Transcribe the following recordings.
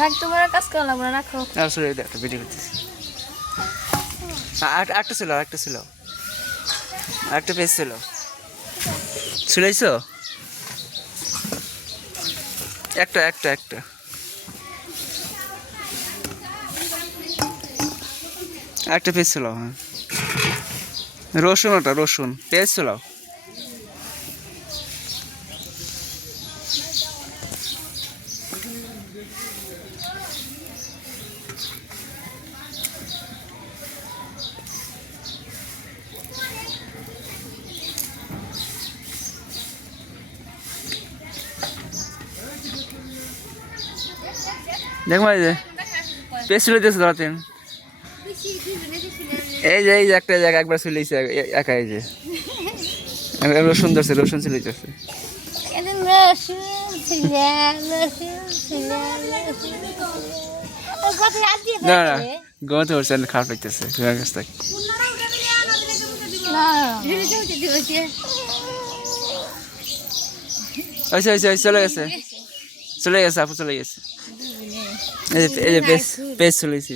থাক তোমার কাজ করা লাগবে না, রাখো। আর সরে একটা ভিডিও করতেছি। একটা ছিল, একটা ছিল, একটা পেজ ছিল, ছিলাইছো একটা একটা একটা একটা পেজ ছিল। হ্যাঁ রসুন, ওটা রসুন পেজ ছিল। দেখ ভাই যে পেজ চুলাইতেছে ধরাতেন, এই যে একটা জায়গা একবার চুলাইছে একা, এই যে রসুন ধরছে, রসুন চুলাইতেছে। না না গত হচ্ছে খারাপ লাগতেছে কাছ থেকে। চলে গেছে, চলে গেছে, আপু চলে গেছে। এই যে পেজ চলেছে।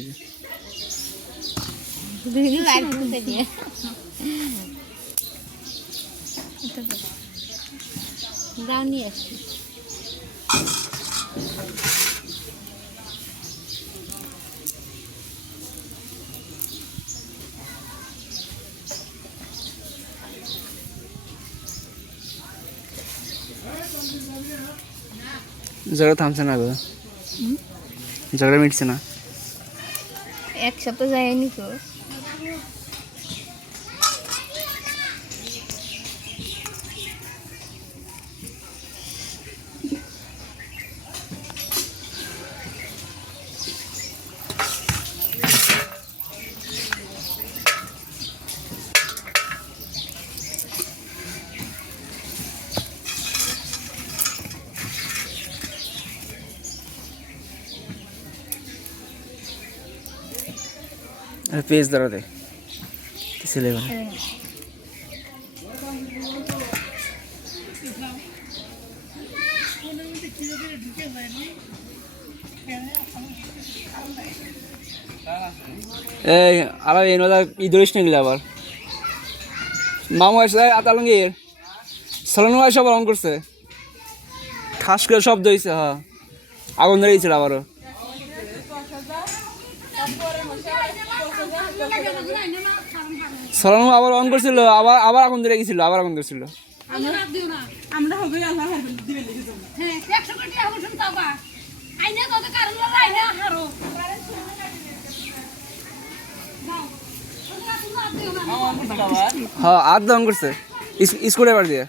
ঝগড়া থামছে না গো, ঝগড়া মিটছে না। এক সপ্তাহ যায়নি তো। পেজ ধরা দে ছেলে এই আবার এই নদা ইদরিস নিলে আবার মামু এসে আতালঙ্গির সালানো সব অন করছে, ঠাস করে শব্দ হয়েছে। হ্যাঁ আগুন ধরে গেছিল আবারও। সালানো আবার অন করছিল, আবার আবার আগুন ধরে গেছিল, আবার আগুন ধরছিল। হ্যাঁ আর অন করছে স্কুলে এবার দিয়ে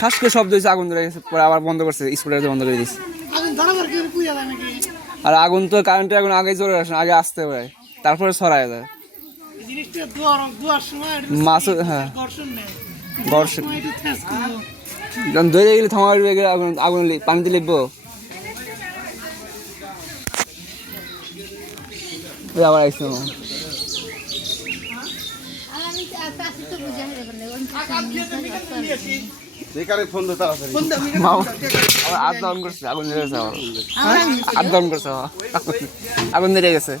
ঠাস করে শব্দ হয়েছে, আগুন ধরে গেছে, পরে আবার বন্ধ করছে, স্কুলে বন্ধ করে দিয়েছে। আর আগুন তো কারেন্টের আগুন আগে চলে আসে, আগে আসতে হয়, তারপরে ছড়ায় যায় মাছ। হ্যাঁ বর্ষণ ধরে গেলে থামার আগুন, আগুন পানিতে লিখবো আবার আইসো। আগুন করছে, আগুন ধরে গেছে, আগুন করছে, আগুন ধরে গেছে।